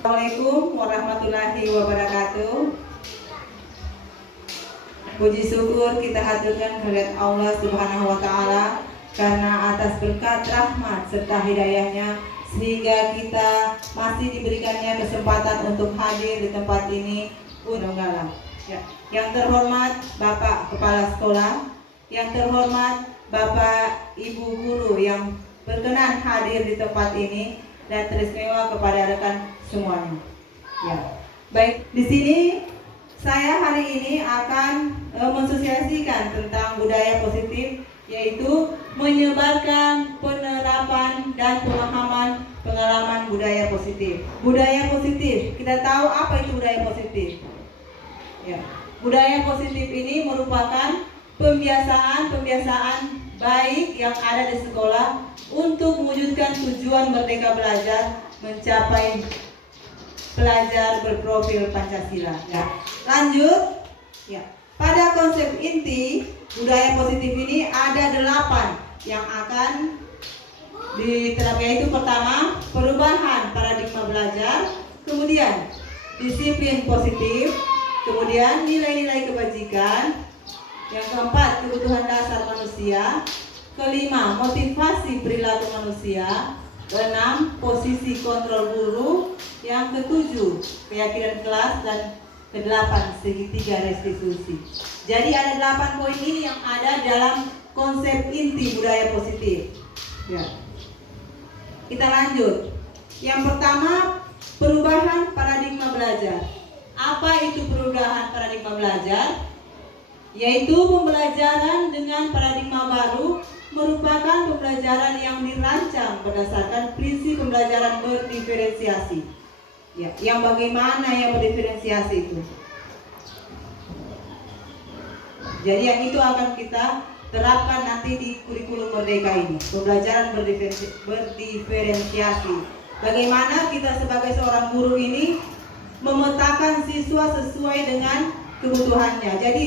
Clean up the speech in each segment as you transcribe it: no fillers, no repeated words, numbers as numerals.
Assalamualaikum warahmatullahi wabarakatuh. Puji syukur kita haturkan kehadirat Allah Subhanahu wa Ta'ala karena atas berkat rahmat serta hidayahnya sehingga kita masih diberikannya kesempatan untuk hadir di tempat ini. Yang terhormat Bapak Kepala Sekolah, yang terhormat Bapak Ibu Guru yang berkenan hadir di tempat ini, dan teristimewa kepada rekan semuanya. Ya, baik, di sini saya hari ini akan mensosialisasikan tentang budaya positif, yaitu menyebarkan penerapan dan pemahaman pengalaman budaya positif. Budaya positif, kita tahu apa itu budaya positif. Ya, budaya positif ini merupakan pembiasaan baik yang ada di sekolah untuk mewujudkan tujuan Merdeka Belajar mencapai pelajar berprofil Pancasila. Ya. Lanjut. Ya. Pada konsep inti budaya positif ini ada 8 yang akan diterapkan, yaitu pertama, perubahan paradigma belajar, kemudian disiplin positif, kemudian nilai-nilai kebajikan, yang keempat, kebutuhan dasar manusia, kelima, motivasi perilaku manusia, keenam, posisi kontrol guru, yang ketujuh, keyakinan kelas, dan kedelapan, segitiga restitusi. Jadi ada 8 poin ini yang ada dalam konsep inti budaya positif. Ya. Kita lanjut. Yang pertama, perubahan paradigma belajar. Apa itu perubahan paradigma belajar? Yaitu pembelajaran dengan paradigma baru merupakan pembelajaran yang dirancang berdasarkan prinsip pembelajaran berdiferensiasi. Ya, yang bagaimana yang berdiferensiasi itu? Jadi yang itu akan kita terapkan nanti di kurikulum Merdeka ini, pembelajaran berdiferensiasi. Bagaimana kita sebagai seorang guru ini memetakan siswa sesuai dengan kebutuhannya. Jadi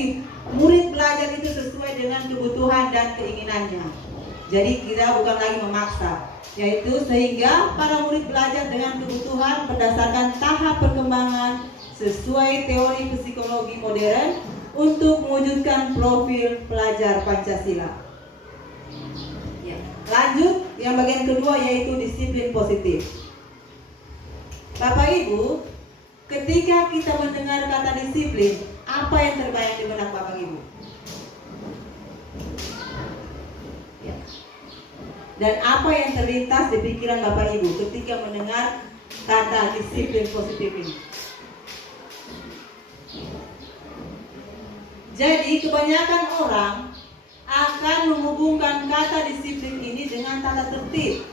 murid belajar itu sesuai dengan kebutuhan dan keinginannya. Jadi kita bukan lagi memaksa, yaitu sehingga para murid belajar dengan kebutuhan berdasarkan tahap perkembangan sesuai teori psikologi modern untuk mewujudkan profil pelajar Pancasila. Ya. Lanjut, yang bagian kedua yaitu disiplin positif. Bapak Ibu, ketika kita mendengar kata disiplin, apa yang terbayang di benak Bapak Ibu? Ya. Dan apa yang terlintas di pikiran Bapak Ibu ketika mendengar kata disiplin positif ini? Jadi kebanyakan orang akan menghubungkan kata disiplin ini dengan tata tertib,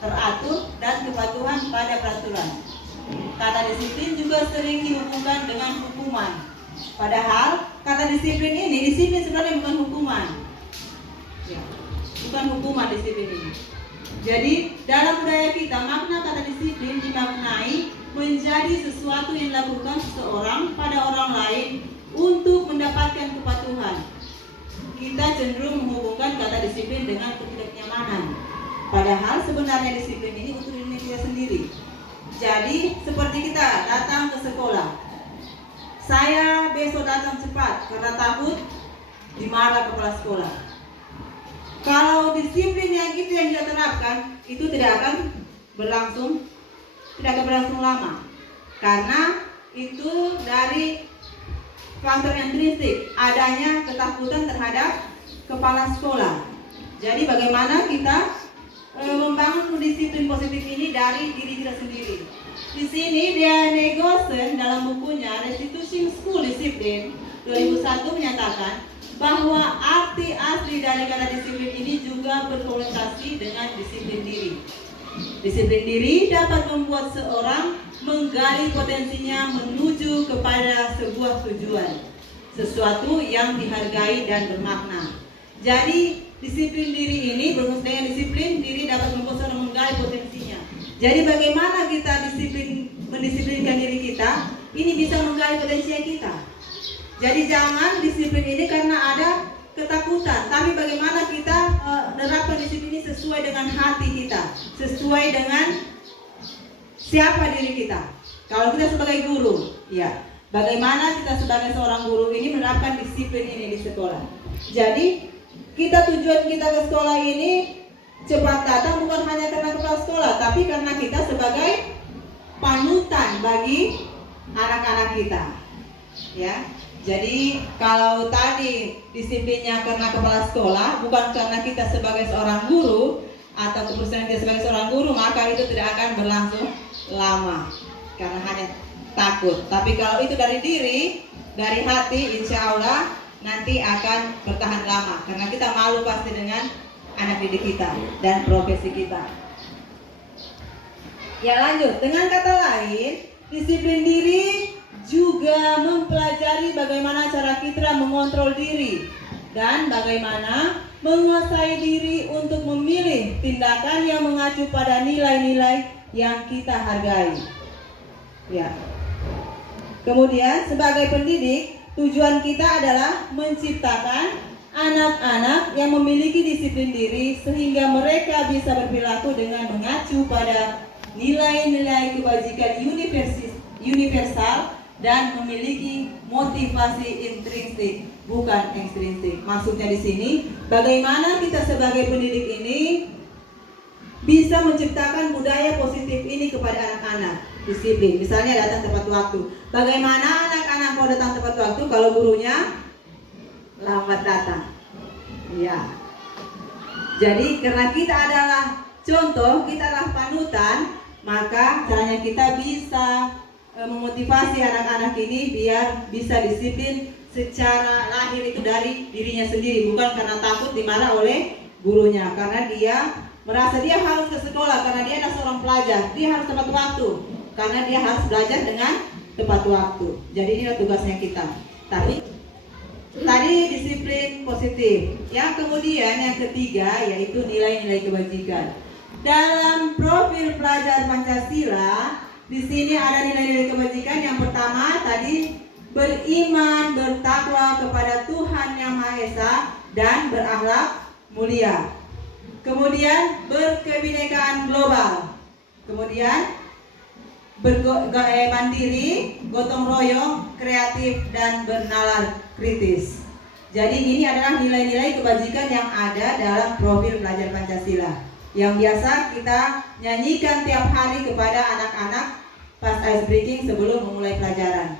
teratur, dan kepatuhan pada peraturan. Kata disiplin juga sering dihubungkan dengan hukuman. Padahal kata disiplin ini, disiplin sebenarnya bukan hukuman. Ya, bukan hukuman disiplin ini. Jadi dalam budaya kita makna kata disiplin dimaknai menjadi sesuatu yang dilakukan seseorang pada orang lain untuk mendapatkan kepatuhan. Kita cenderung menghubungkan kata disiplin dengan ketidaknyamanan. Padahal sebenarnya disiplin ini untuk diri kita sendiri. Jadi seperti kita datang ke sekolah, saya besok datang cepat karena takut dimarah kepala sekolah. Kalau disiplin yang itu yang kita terapkan, itu tidak akan berlangsung lama, karena itu dari faktor intrinsik, adanya ketakutan terhadap kepala sekolah. Jadi bagaimana kita membangun disiplin positif ini dari diri kita sendiri. Di sini Diane Gosen dalam bukunya Restituting School Discipline 2001 menyatakan bahwa arti asli dari kata disiplin ini juga berkomunikasi dengan disiplin diri. Disiplin diri dapat membuat seorang menggali potensinya menuju kepada sebuah tujuan, sesuatu yang dihargai dan bermakna. Jadi disiplin diri ini berfungsi dengan disiplin diri dapat membuat seorang menggali potensinya. Jadi bagaimana kita mendisiplinkan diri kita, ini bisa menggali potensi kita. Jadi jangan disiplin ini karena ada ketakutan, tapi bagaimana kita menerapkan disiplin ini sesuai dengan hati kita, sesuai dengan siapa diri kita. Kalau kita sebagai guru, ya, bagaimana kita sebagai seorang guru ini menerapkan disiplin ini di sekolah. Jadi tujuan kita ke sekolah ini cepat datang bukan hanya karena kepala sekolah, tapi karena kita sebagai panutan bagi anak-anak kita, ya. Jadi kalau tadi disiplinnya karena kepala sekolah, bukan karena kita sebagai seorang guru atau keputusan kita sebagai seorang guru, maka itu tidak akan berlangsung lama karena hanya takut. Tapi kalau itu dari diri, dari hati, insya Allah nanti akan bertahan lama karena kita malu pasti dengan anak didik kita dan profesi kita. Ya, lanjut. Dengan kata lain, disiplin diri juga mempelajari bagaimana cara kita mengontrol diri dan bagaimana menguasai diri untuk memilih tindakan yang mengacu pada nilai-nilai yang kita hargai. Ya. Kemudian sebagai pendidik, tujuan kita adalah menciptakan anak-anak yang memiliki disiplin diri sehingga mereka bisa berperilaku dengan mengacu pada nilai-nilai kebajikan universal dan memiliki motivasi intrinsik, bukan ekstrinsik. Maksudnya di sini, bagaimana kita sebagai pendidik ini bisa menciptakan budaya positif ini kepada anak-anak. Disiplin, misalnya datang tepat waktu. Bagaimana anak-anak mau datang tepat waktu kalau gurunya lambat datang? Ya. Jadi karena kita adalah contoh, kita adalah panutan, maka caranya kita bisa memotivasi anak-anak ini biar bisa disiplin secara lahir itu dari dirinya sendiri, bukan karena takut dimarah oleh gurunya, karena dia merasa dia harus ke sekolah karena dia adalah seorang pelajar, dia harus tepat waktu karena dia harus belajar dengan tepat waktu. Jadi inilah tugasnya kita. Tapi tadi disiplin positif. Yang kemudian yang ketiga yaitu nilai-nilai kebajikan. Dalam profil pelajar Pancasila, di sini ada nilai-nilai kebajikan. Yang pertama tadi beriman, bertakwa kepada Tuhan Yang Maha Esa dan berakhlak mulia. Kemudian berkebinekaan global. Kemudian mandiri, gotong royong, kreatif dan bernalar kritis. Jadi ini adalah nilai-nilai kebajikan yang ada dalam profil pelajar Pancasila yang biasa kita nyanyikan tiap hari kepada anak-anak pas ice breaking sebelum memulai pelajaran.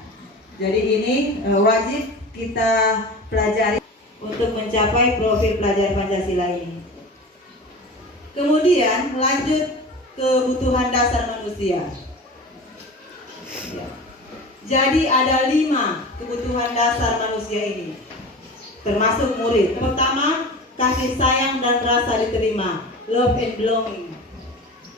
Jadi ini wajib kita pelajari untuk mencapai profil pelajar Pancasila ini. Kemudian lanjut kebutuhan dasar manusia. Ya. Jadi ada 5 kebutuhan dasar manusia ini, termasuk murid. Pertama, kasih sayang dan rasa diterima, love and belonging.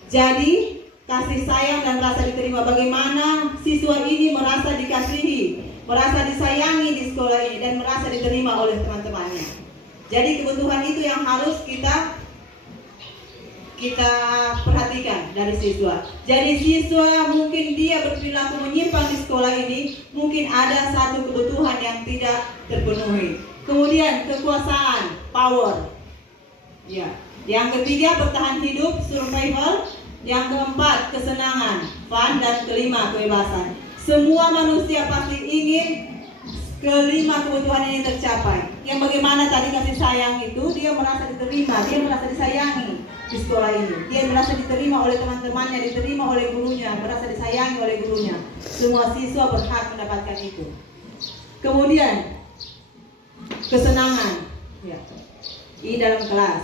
Jadi kasih sayang dan rasa diterima, bagaimana siswa ini merasa dikasihi, merasa disayangi di sekolah ini dan merasa diterima oleh teman-temannya. Jadi kebutuhan itu yang harus kita perhatikan dari siswa. Jadi siswa mungkin dia berperilaku menyimpang di sekolah ini, mungkin ada satu kebutuhan yang tidak terpenuhi. Kemudian kekuasaan, power. Ya. Yang ketiga bertahan hidup, survival. Yang keempat kesenangan, fun, dan kelima kebebasan. Semua manusia pasti ingin kelima kebutuhan ini tercapai. Yang bagaimana tadi kasih sayang itu, dia merasa diterima, dia merasa disayangi di sekolah ini. Dia merasa diterima oleh teman-temannya, diterima oleh gurunya, merasa disayangi oleh gurunya. Semua siswa berhak mendapatkan itu. Kemudian kesenangan, ya, ini dalam kelas.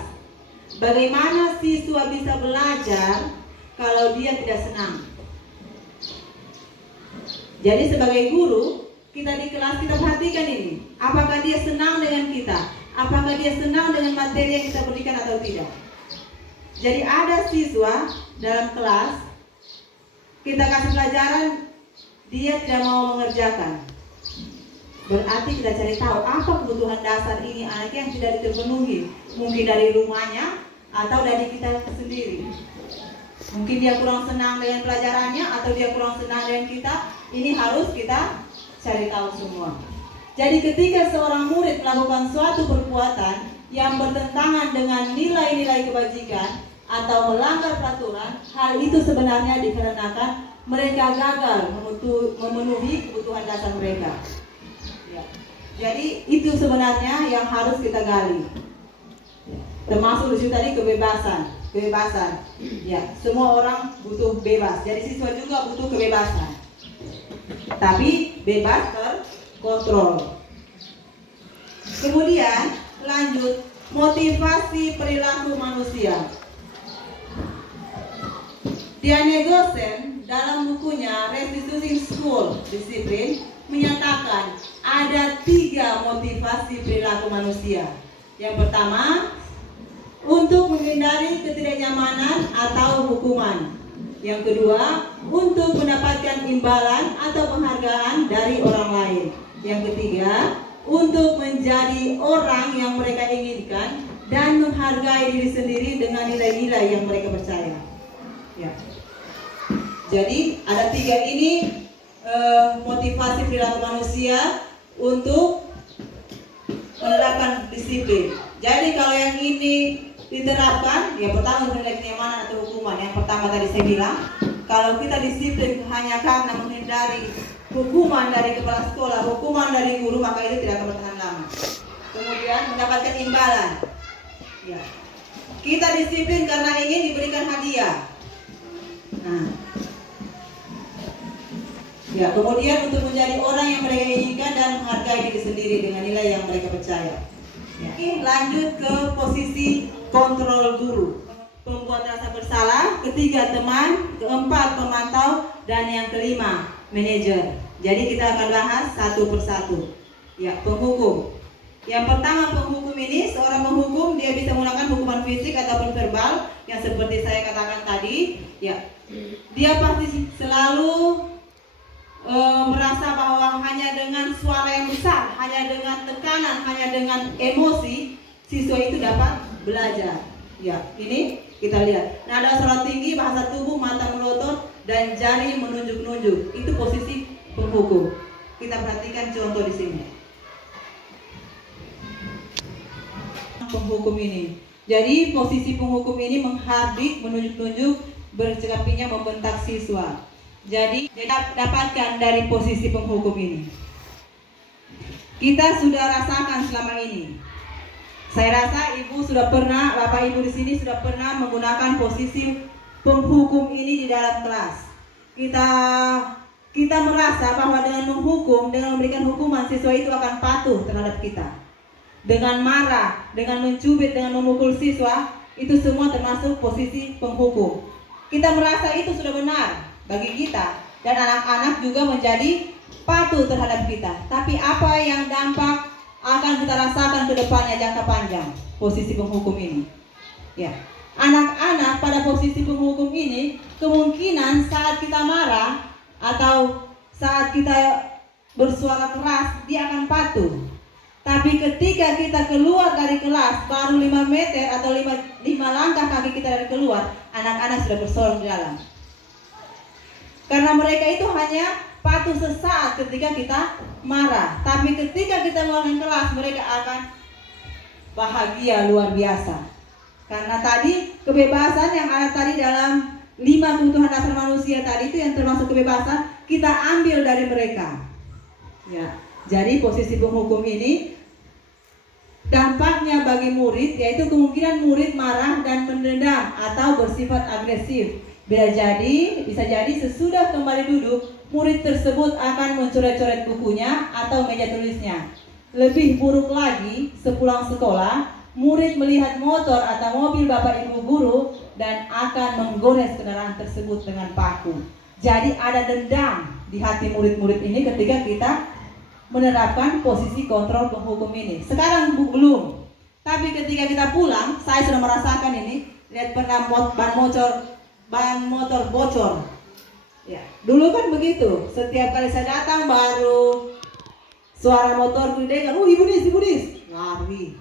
Bagaimana siswa bisa belajar kalau dia tidak senang? Jadi sebagai guru, kita di kelas kita perhatikan ini. Apakah dia senang dengan kita? Apakah dia senang dengan materi yang kita berikan atau tidak? Jadi ada siswa dalam kelas, kita kasih pelajaran, dia tidak mau mengerjakan. Berarti kita cari tahu apa kebutuhan dasar ini anak yang tidak terpenuhi. Mungkin dari rumahnya atau dari kita sendiri. Mungkin dia kurang senang dengan pelajarannya atau dia kurang senang dengan kita. Ini harus kita cari tahu semua. Jadi ketika seorang murid melakukan suatu perbuatan yang bertentangan dengan nilai-nilai kebajikan atau melanggar peraturan, hal itu sebenarnya dikarenakan mereka gagal memenuhi kebutuhan dasar mereka. Ya. Jadi itu sebenarnya yang harus kita gali. Termasuk di situ tadi kebebasan. Ya, semua orang butuh bebas. Jadi siswa juga butuh kebebasan. Tapi bebas terkontrol. Kemudian lanjut, motivasi perilaku manusia. Diane Gosen dalam bukunya Restituting School Discipline menyatakan ada 3 motivasi perilaku manusia. Yang pertama, untuk menghindari ketidaknyamanan atau hukuman. Yang kedua, untuk mendapatkan imbalan atau penghargaan dari orang lain. Yang ketiga, untuk menjadi orang yang mereka inginkan dan menghargai diri sendiri dengan nilai-nilai yang mereka percaya. Ya. Jadi ada 3 ini motivasi perilaku manusia untuk menerapkan disiplin. Jadi kalau yang ini diterapkan, ya pertama mengenai kenyamanan atau hukuman. Yang pertama tadi saya bilang, kalau kita disiplin hanya karena menghindari hukuman dari kepala sekolah, hukuman dari guru, maka itu tidak akan bertahan lama. Kemudian mendapatkan imbalan. Ya. Kita disiplin karena ingin diberikan hadiah. Nah. Ya, kemudian untuk menjadi orang yang mereka inginkan dan menghargai diri sendiri dengan nilai yang mereka percaya. Ya. Lanjut ke posisi kontrol guru. Pembuat rasa bersalah, ketiga teman, keempat pemantau, dan yang kelima manajer. Jadi kita akan bahas satu persatu. Ya, penghukum. Yang pertama penghukum ini, seorang penghukum dia bisa menggunakan hukuman fisik ataupun verbal yang seperti saya katakan tadi. Ya, dia pasti selalu merasa bahwa hanya dengan suara yang besar, hanya dengan tekanan, hanya dengan emosi, siswa itu dapat belajar. Ya, ini kita lihat. Nada suara tinggi, bahasa tubuh, mata melotot, dan jari menunjuk-nunjuk. Itu posisi penghukum. Kita perhatikan contoh di sini. Penghukum ini. Jadi posisi penghukum ini menghardik, menunjuk-nunjuk, bercakapnya membentak siswa. Jadi dapatkan dari posisi penghukum ini. Kita sudah rasakan selama ini. Saya rasa ibu sudah pernah, bapak ibu di sini sudah pernah menggunakan posisi penghukum ini di dalam kelas. Kita merasa bahwa dengan menghukum, dengan memberikan hukuman, siswa itu akan patuh terhadap kita. Dengan marah, dengan mencubit, dengan memukul siswa, itu semua termasuk posisi penghukum. Kita merasa itu sudah benar bagi kita, dan anak-anak juga menjadi patuh terhadap kita. Tapi apa yang dampak akan kita rasakan ke depannya jangka panjang posisi penghukum ini? Ya, anak-anak pada posisi penghukum ini kemungkinan saat kita marah atau saat kita bersuara keras dia akan patuh. Tapi ketika kita keluar dari kelas baru 5 meter atau 5 langkah kaki kita dari keluar, anak-anak sudah bersorak di dalam. Karena mereka itu hanya patuh sesaat ketika kita marah. Tapi ketika kita mengeluarkan kelas, mereka akan bahagia luar biasa. Karena tadi kebebasan yang ada tadi dalam 5 kebutuhan dasar manusia tadi itu yang termasuk kebebasan, kita ambil dari mereka. Ya, jadi posisi penghukum ini dampaknya bagi murid yaitu kemungkinan murid marah dan mendendam atau bersifat agresif. Bisa jadi sesudah kembali duduk, murid tersebut akan mencoret-coret bukunya atau meja tulisnya. Lebih buruk lagi, sepulang sekolah, murid melihat motor atau mobil bapak ibu guru dan akan menggores kendaraan tersebut dengan paku. Jadi ada dendam di hati murid-murid ini ketika kita menerapkan posisi kontrol penghukum ini. Sekarang belum, tapi ketika kita pulang, saya sudah merasakan ini. Lihat pernah ban motor bocor. Ya, dulu kan begitu. Setiap kali saya datang baru suara motor didengar, ibu nis, lari.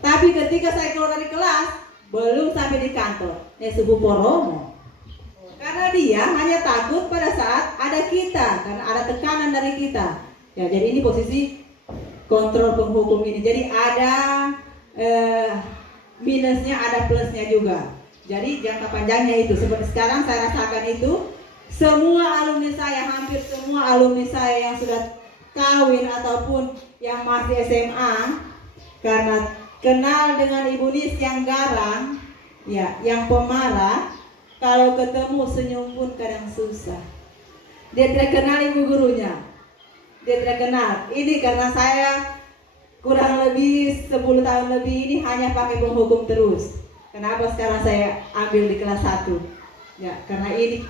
Tapi ketika saya keluar dari kelas, belum sampai di kantor, subuh poromo. Karena dia hanya takut pada saat ada kita, karena ada tekanan dari kita. Ya, jadi ini posisi kontrol penghukum ini. Jadi ada minusnya, ada plusnya juga. Jadi jangka panjangnya itu seperti sekarang saya rasakan itu, semua alumni saya, hampir semua alumni saya yang sudah kawin ataupun yang masih SMA, karena kenal dengan Ibu Nis yang garang, ya, yang pemarah, kalau ketemu senyum pun kadang susah. Dia tidak kenal ibu gurunya, dia tidak kenal. Ini karena saya kurang lebih 10 tahun lebih ini hanya pakai penghukum terus. Kenapa sekarang saya ambil di kelas 1? Ya, karena ini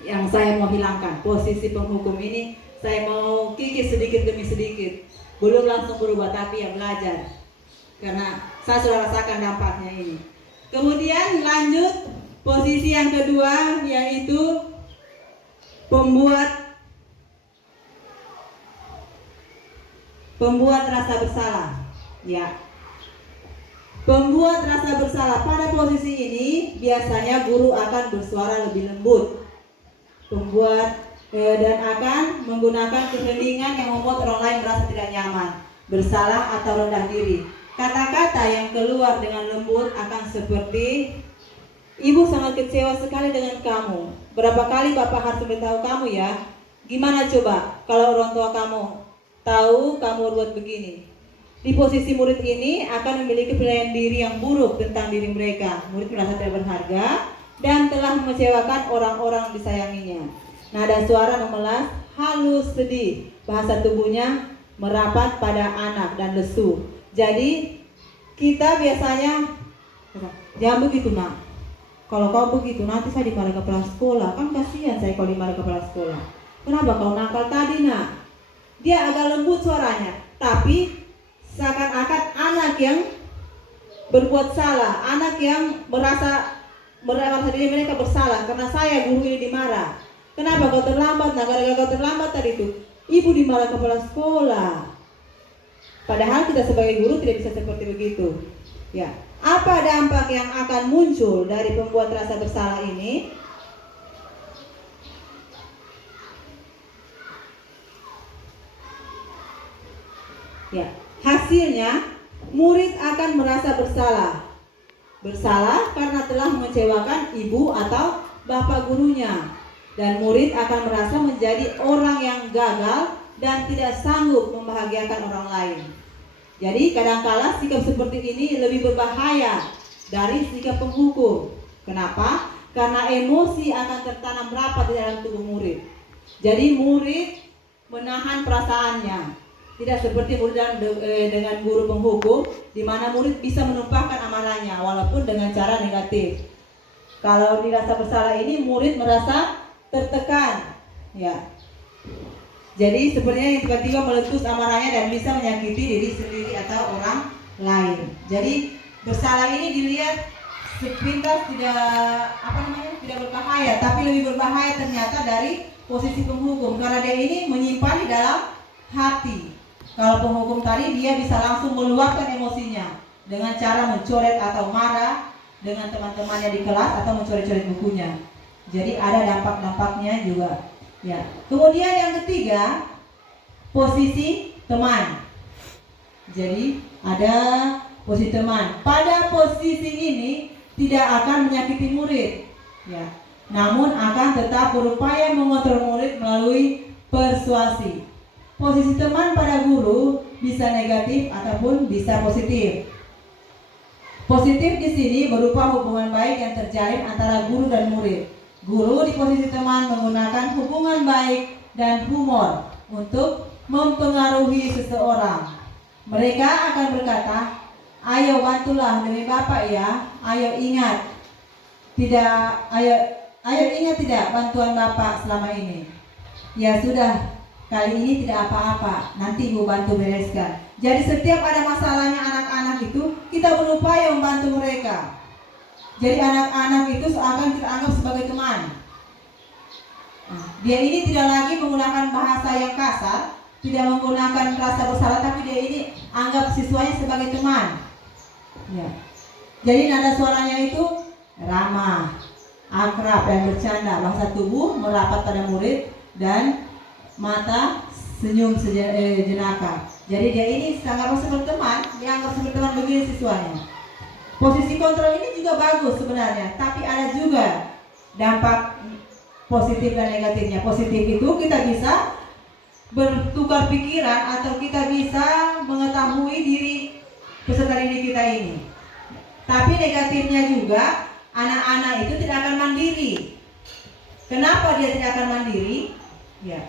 yang saya mau hilangkan. Posisi penghukum ini saya mau kikis sedikit demi sedikit. Belum langsung berubah, tapi ya belajar. Karena saya sudah rasakan dampaknya ini. Kemudian lanjut posisi yang kedua, yaitu pembuat rasa bersalah. Ya, pembuat rasa bersalah. Pada posisi ini biasanya guru akan bersuara lebih lembut, dan akan menggunakan keheningan yang membuat orang lain merasa tidak nyaman, bersalah atau rendah diri. Kata-kata yang keluar dengan lembut akan seperti, "Ibu sangat kecewa sekali dengan kamu. Berapa kali Bapak harus memberitahu kamu ya? Gimana coba kalau orang tua kamu tahu kamu buat begini?" Di posisi murid ini akan memiliki penilaian diri yang buruk tentang diri mereka. Murid merasa tidak berharga dan telah mengecewakan orang-orang disayanginya. Nada suara memelas, halus, sedih. Bahasa tubuhnya merapat pada anak dan lesu. Jadi kita biasanya, "Jangan begitu nak. Kalau kau begitu nanti saya dimarahi kepala sekolah. Kan kasihan saya kalau dimarahi kepala sekolah. Kenapa kau nakal tadi nak?" Dia agak lembut suaranya, tapi seakan-akan anak yang berbuat salah, anak yang merasa diri mereka bersalah karena saya guru ini dimarah. "Kenapa kau terlambat? Nah, gara-gara kau terlambat tadi itu, ibu dimarah kepala sekolah." Padahal kita sebagai guru tidak bisa seperti begitu. Ya, apa dampak yang akan muncul dari pembuat rasa bersalah ini? Ya, hasilnya murid akan merasa bersalah. Bersalah karena telah mengecewakan ibu atau bapak gurunya. Dan murid akan merasa menjadi orang yang gagal dan tidak sanggup membahagiakan orang lain. Jadi kadangkala sikap seperti ini lebih berbahaya dari sikap penghukum. Kenapa? Karena emosi akan tertanam rapat di dalam tubuh murid. Jadi murid menahan perasaannya. Tidak seperti murid dengan guru penghukum, di mana murid bisa menumpahkan amarahnya walaupun dengan cara negatif. Kalau dirasa bersalah ini murid merasa tertekan, ya. Jadi sepertinya yang tiba-tiba meletus amarahnya dan bisa menyakiti diri sendiri atau orang lain. Jadi bersalah ini dilihat sepintas tidak berbahaya, tapi lebih berbahaya ternyata dari posisi penghukum karena dia ini menyimpan di dalam hati. Kalau penghukum tadi dia bisa langsung meluapkan emosinya dengan cara mencoret atau marah dengan teman-temannya di kelas atau mencoret-coret bukunya. Jadi ada dampak-dampaknya juga. Ya. Kemudian yang ketiga, posisi teman. Jadi ada posisi teman. Pada posisi ini tidak akan menyakiti murid, ya. Namun akan tetap berupaya mengontrol murid melalui persuasi. Posisi teman pada guru bisa negatif ataupun bisa positif. Positif di sini berupa hubungan baik yang terjalin antara guru dan murid. Guru di posisi teman menggunakan hubungan baik dan humor untuk mempengaruhi seseorang. Mereka akan berkata, "Ayo bantulah demi Bapak ya. Ayo ingat tidak bantuan Bapak selama ini. Ya sudah, kali ini tidak apa-apa. Nanti Ibu bantu bereskan." Jadi setiap ada masalahnya anak-anak itu kita berupaya membantu mereka. Jadi anak-anak itu akan kita anggap sebagai teman. Dia ini tidak lagi menggunakan bahasa yang kasar, tidak menggunakan rasa bersalah, tapi dia ini anggap siswanya sebagai teman. Ya. Jadi nada suaranya itu ramah, akrab dan bercanda. Bahasa tubuh merapat pada murid dan mata senyum jenaka. Jadi dia ini sangat seperti teman, dianggap seperti teman begini siswanya. Posisi kontrol ini juga bagus sebenarnya, tapi ada juga dampak positif dan negatifnya. Positif itu kita bisa bertukar pikiran atau kita bisa mengetahui diri peserta didik kita ini. Tapi negatifnya juga, anak-anak itu tidak akan mandiri. Kenapa dia tidak akan mandiri? Ya.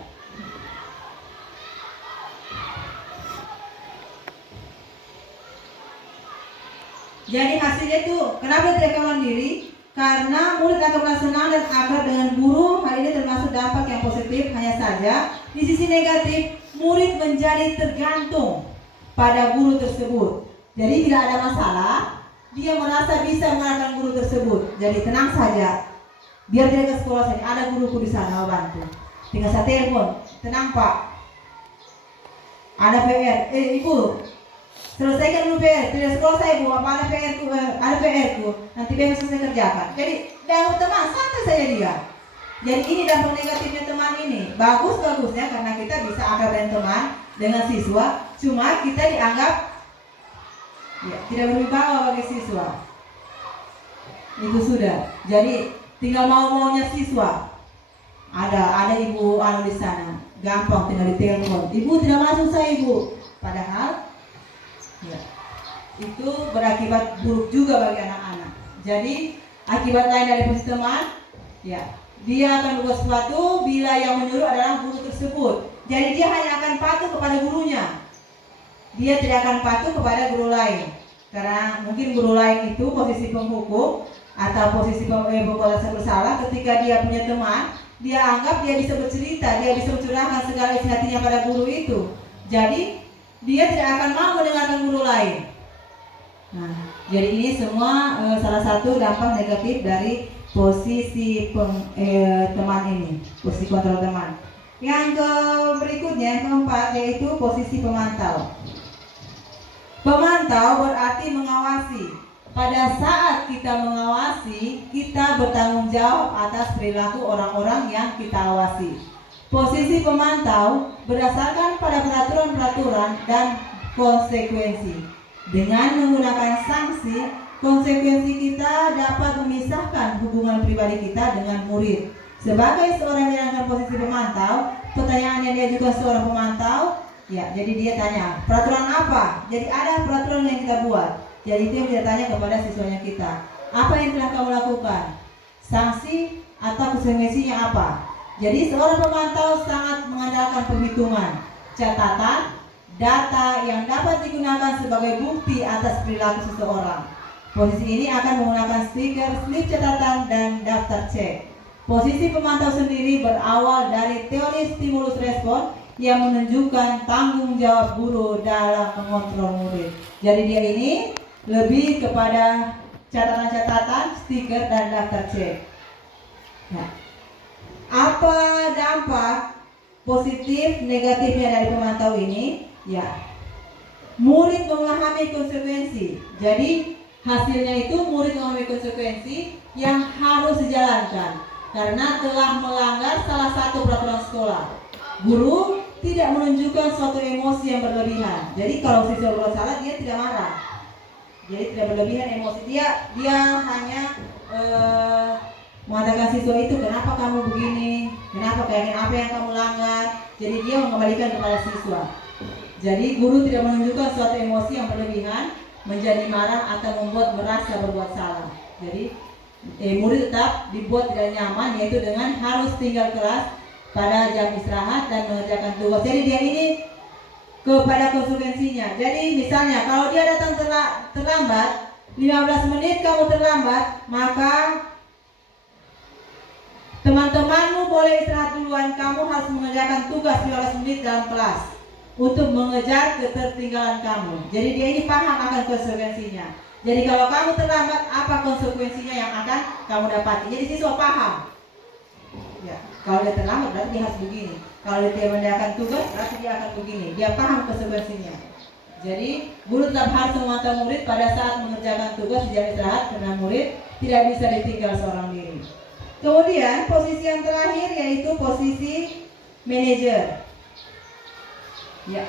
Jadi hasilnya itu, kenapa tidak akan mandiri? Karena murid akan merasa senang dan akrab dengan guru. Hal ini termasuk dampak yang positif. Hanya saja di sisi negatif, murid menjadi tergantung pada guru tersebut. Jadi tidak ada masalah, dia merasa bisa mengalahkan guru tersebut. Jadi tenang saja, biar dia ke sekolah saja, ada guruku di sana bantu. Tinggal saya telepon, tenang Pak, ada PR, ibu selesaikan dulu PR, tidak sekolah saya bu, apa ada PR ku, nanti besok saya kerjakan. Jadi dalam teman santai saja dia. Jadi ini dampak negatifnya teman ini. Bagusnya karena kita bisa akrab dengan teman, dengan siswa. Cuma kita dianggap ya, tidak berwibawa bagi siswa. Itu sudah. Jadi tinggal mau-maunya siswa. Ada ibu di sana, gampang tinggal ditelepon. Ibu tidak masuk saya ibu. Padahal ya, itu berakibat buruk juga bagi anak-anak. Jadi akibat lain dari posisi teman, ya, dia akan berbuat sesuatu bila yang menyuruh adalah guru tersebut. Jadi dia hanya akan patuh kepada gurunya. Dia tidak akan patuh kepada guru lain. Karena mungkin guru lain itu posisi penghukum atau posisi pembuat bersalah. Ketika dia punya teman, dia anggap dia bisa bercerita, dia bisa mencurahkan segala isi hatinya pada guru itu. Jadi dia tidak akan mau mendengarkan guru lain. Nah, jadi ini semua salah satu dampak negatif dari posisi teman ini, posisi kontrol teman. Yang berikutnya, yang keempat, yaitu posisi pemantau. Pemantau berarti mengawasi. Pada saat kita mengawasi, kita bertanggung jawab atas perilaku orang-orang yang kita awasi. Posisi pemantau berdasarkan pada peraturan-peraturan dan konsekuensi. Dengan menggunakan sanksi, konsekuensi kita dapat memisahkan hubungan pribadi kita dengan murid. Sebagai seorang yang menjalankan posisi pemantau, pertanyaannya dia juga seorang pemantau. Ya, jadi dia tanya, peraturan apa? Jadi ada peraturan yang kita buat. Jadi itu yang kita tanya kepada siswanya kita. Apa yang telah kamu lakukan? Sanksi atau konsekuensinya apa? Jadi seorang pemantau sangat mengandalkan perhitungan, catatan, data yang dapat digunakan sebagai bukti atas perilaku seseorang. Posisi ini akan menggunakan stiker, slip catatan, dan daftar cek. Posisi pemantau sendiri berawal dari teori stimulus respon yang menunjukkan tanggung jawab guru dalam mengontrol murid. Jadi dia ini lebih kepada catatan-catatan, stiker, dan daftar cek. Nah, apa dampak positif negatifnya dari pemantau ini? Ya, murid memahami konsekuensi. Jadi hasilnya itu murid memahami konsekuensi yang harus dijalankan karena telah melanggar salah satu peraturan sekolah. Guru tidak menunjukkan suatu emosi yang berlebihan. Jadi kalau siswa berbuat salah, dia tidak marah. Jadi tidak berlebihan emosi. Dia hanya mengatakan siswa itu, kenapa kamu begini, kenapa apa yang kamu langgar. Jadi dia mengembalikan kepada siswa. Jadi guru tidak menunjukkan suatu emosi yang berlebihan, menjadi marah atau membuat merasa berbuat salah. Jadi murid tetap dibuat tidak nyaman, yaitu dengan harus tinggal kelas pada jam istirahat dan mengerjakan tugas. Jadi dia ini kepada konsekuensinya. Jadi misalnya kalau dia datang terlambat 15 menit, kamu terlambat, maka teman-temanmu boleh istirahat duluan. Kamu harus mengerjakan tugas 15 menit dalam kelas untuk mengejar ketertinggalan kamu. Jadi dia ini paham akan konsekuensinya. Jadi kalau kamu terlambat, apa konsekuensinya yang akan kamu dapati. Jadi siswa paham. Ya, kalau dia terlambat berarti dia harus begini. Kalau dia mengerjakan tugas berarti dia akan begini. Dia paham konsekuensinya. Jadi guru tetap harus memantau murid pada saat mengerjakan tugas di jam istirahat karena murid tidak bisa ditinggal seorang diri. Kemudian posisi yang terakhir yaitu posisi manajer. Ya,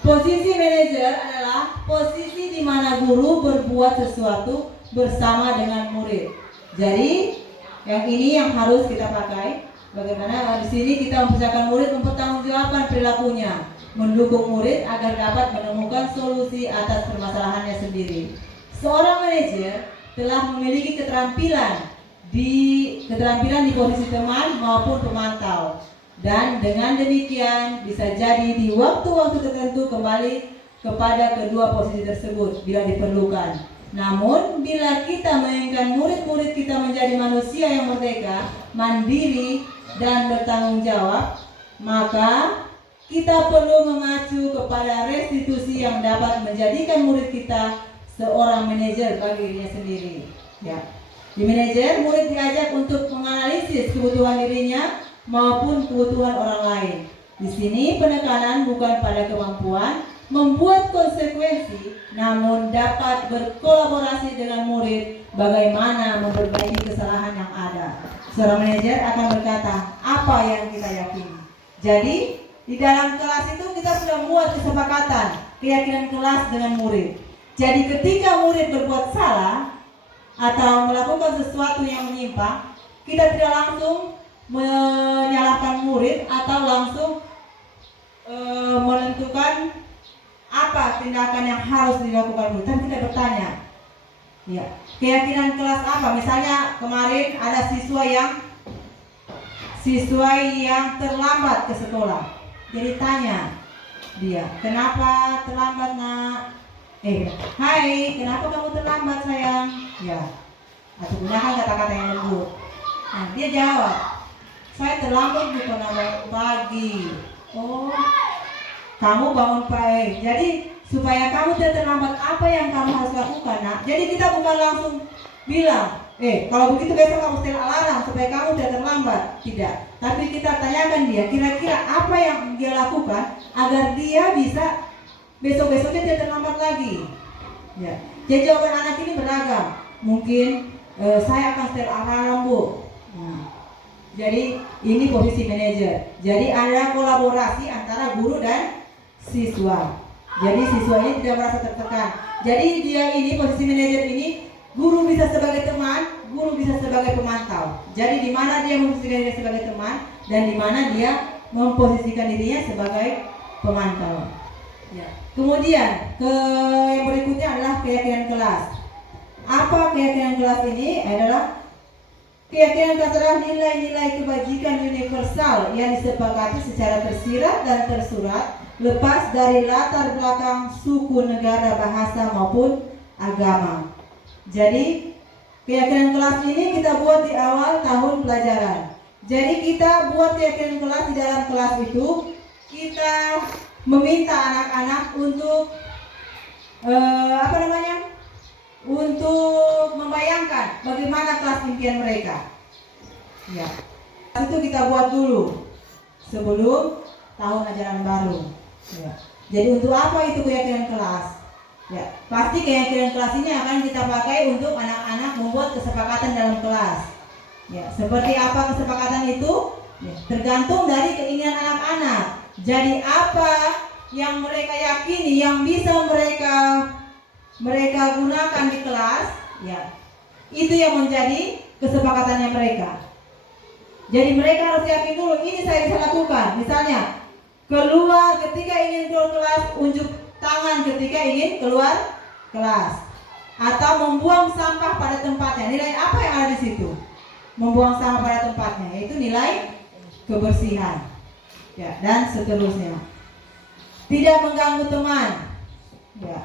Posisi manajer adalah posisi di mana guru berbuat sesuatu bersama dengan murid. Jadi yang ini yang harus kita pakai. Bagaimana di sini kita mempersiapkan murid mempertanggungjawabkan perilakunya, mendukung murid agar dapat menemukan solusi atas permasalahannya sendiri. Seorang manajer telah memiliki keterampilan di posisi teman maupun pemantau, dan dengan demikian bisa jadi di waktu-waktu tertentu kembali kepada kedua posisi tersebut bila diperlukan. Namun bila kita menginginkan murid-murid kita menjadi manusia yang merdeka, mandiri, dan bertanggung jawab, maka kita perlu mengacu kepada restitusi yang dapat menjadikan murid kita seorang manajer bagi dirinya sendiri. Ya. Di manajer, murid diajak untuk menganalisis kebutuhan dirinya maupun kebutuhan orang lain. Di sini penekanan bukan pada kemampuan membuat konsekuensi, namun dapat berkolaborasi dengan murid bagaimana memperbaiki kesalahan yang ada. Seorang manajer akan berkata apa yang kita yakini. Jadi di dalam kelas itu kita sudah buat kesepakatan keyakinan kelas dengan murid. Jadi ketika murid berbuat salah atau melakukan sesuatu yang menyimpang, kita tidak langsung menyalahkan murid atau langsung menentukan apa tindakan yang harus dilakukan murid. Tapi kita bertanya, ya, keyakinan kelas apa? Misalnya kemarin ada siswa yang terlambat ke sekolah. Jadi tanya dia, kenapa terlambat nak? Hai, kenapa kamu terlambat sayang? Ya, atau gunakan kata-kata yang lembut. Nah, dia jawab, saya terlambat bukan bangun pagi. Oh, kamu bangun pagi. Jadi supaya kamu tidak terlambat, apa yang kamu harus lakukan nak? Jadi kita bukan langsung bilang, kalau begitu besok kamu setel alarm supaya kamu tidak terlambat. Tidak. Tapi kita tanyakan dia, kira-kira apa yang dia lakukan agar dia bisa besok-besoknya tidak terlambat lagi. Ya. Jadi jawaban anak ini beragam. Mungkin saya akan setel alarm bu. Jadi ini posisi manajer. Jadi ada kolaborasi antara guru dan siswa. Jadi siswa ini tidak merasa tertekan. Jadi dia ini posisi manajer ini, guru bisa sebagai teman, guru bisa sebagai pemantau. Jadi di mana dia memposisikan dirinya sebagai teman dan di mana dia memposisikan dirinya sebagai pemantau. Ya. Kemudian yang berikutnya adalah keyakinan kelas. Apa keyakinan kelas ini? Adalah keyakinan kelas adalah nilai-nilai kebajikan universal yang disepakati secara tersirat dan tersurat, lepas dari latar belakang suku, negara, bahasa maupun agama. Jadi keyakinan kelas ini kita buat di awal tahun pelajaran. Jadi kita buat keyakinan kelas. Di dalam kelas itu kita meminta anak-anak untuk untuk membayangkan bagaimana kelas impian mereka. Ya, itu kita buat dulu sebelum tahun ajaran baru. Ya. Jadi untuk apa itu keyakinan kelas? Ya, pasti keyakinan kelas ini akan kita pakai untuk anak-anak membuat kesepakatan dalam kelas. Ya, seperti apa kesepakatan itu? Ya, tergantung dari keinginan anak-anak. Jadi apa yang mereka yakini, yang bisa mereka gunakan di kelas, ya, itu yang menjadi kesepakatannya mereka. Jadi mereka harus yakin dulu, ini saya bisa lakukan. Misalnya, keluar ketika ingin keluar kelas, unjuk tangan ketika ingin keluar kelas. Atau membuang sampah pada tempatnya. Nilai apa yang ada di situ? Membuang sampah pada tempatnya, yaitu nilai kebersihan. Ya, dan seterusnya. Tidak mengganggu teman. Ya.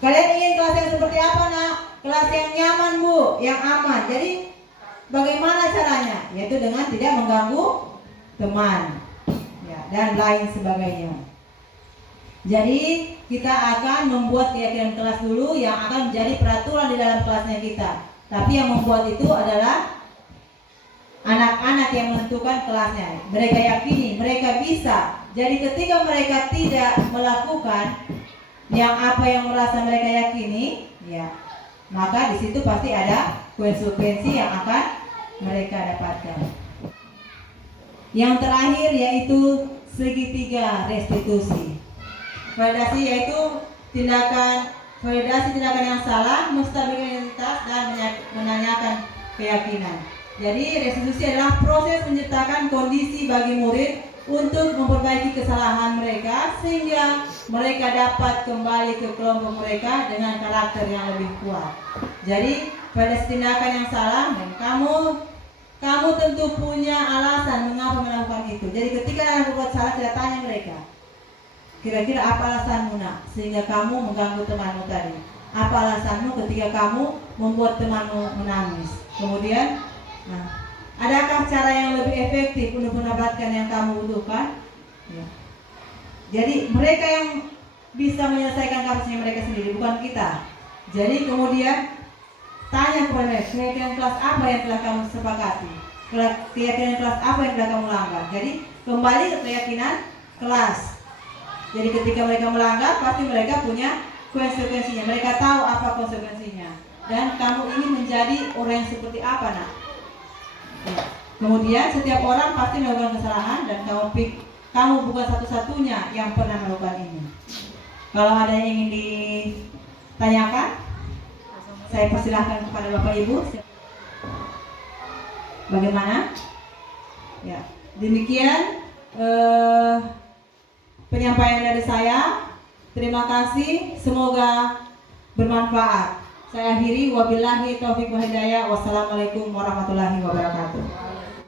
Kalian ingin kelas yang seperti apa nak? Kelas yang nyaman bu, yang aman. Jadi bagaimana caranya? Yaitu dengan tidak mengganggu teman, ya, dan lain sebagainya. Jadi kita akan membuat keyakinan kelas dulu yang akan menjadi peraturan di dalam kelasnya kita. Tapi yang membuat itu adalah anak-anak yang menentukan kelasnya. Mereka yakini, mereka bisa. Jadi ketika mereka tidak melakukan yang apa yang merasa mereka yakini, ya, maka di situ pasti ada konsekuensi yang akan mereka dapatkan. Yang terakhir yaitu segitiga restitusi. Validasi yaitu validasi tindakan yang salah, menstabilkan identitas dan menanyakan keyakinan. Jadi restitusi adalah proses menciptakan kondisi bagi murid untuk memperbaiki kesalahan mereka sehingga mereka dapat kembali ke kelompok mereka dengan karakter yang lebih kuat. Jadi pada tindakan yang salah dan kamu tentu punya alasan mengapa melakukan itu. Jadi ketika anak berbuat salah, kita tanya mereka, kira-kira apa alasanmu nak sehingga kamu mengganggu temanmu tadi? Apa alasanmu ketika kamu membuat temanmu menangis? Kemudian, adakah cara yang lebih efektif untuk mendapatkan yang kamu butuhkan? Ya. Jadi mereka yang bisa menyelesaikan kasusnya mereka sendiri, bukan kita. Jadi kemudian tanya kepada mereka, keyakinan kelas apa yang telah kamu sepakati? Keyakinan kelas apa yang telah kamu langgar? Jadi kembali ke keyakinan kelas. Jadi ketika mereka melanggar, pasti mereka punya konsekuensinya. Mereka tahu apa konsekuensinya. Dan kamu ingin menjadi orang yang seperti apa, nak? Kemudian setiap orang pasti melakukan kesalahan dan kamu bukan satu-satunya yang pernah melakukan ini. Kalau ada yang ingin ditanyakan, saya persilahkan kepada Bapak Ibu. Bagaimana? Ya, demikian penyampaian dari saya. Terima kasih, semoga bermanfaat. Saya akhiri, wabillahi taufiq wa hidayah. Wassalamualaikum warahmatullahi wabarakatuh.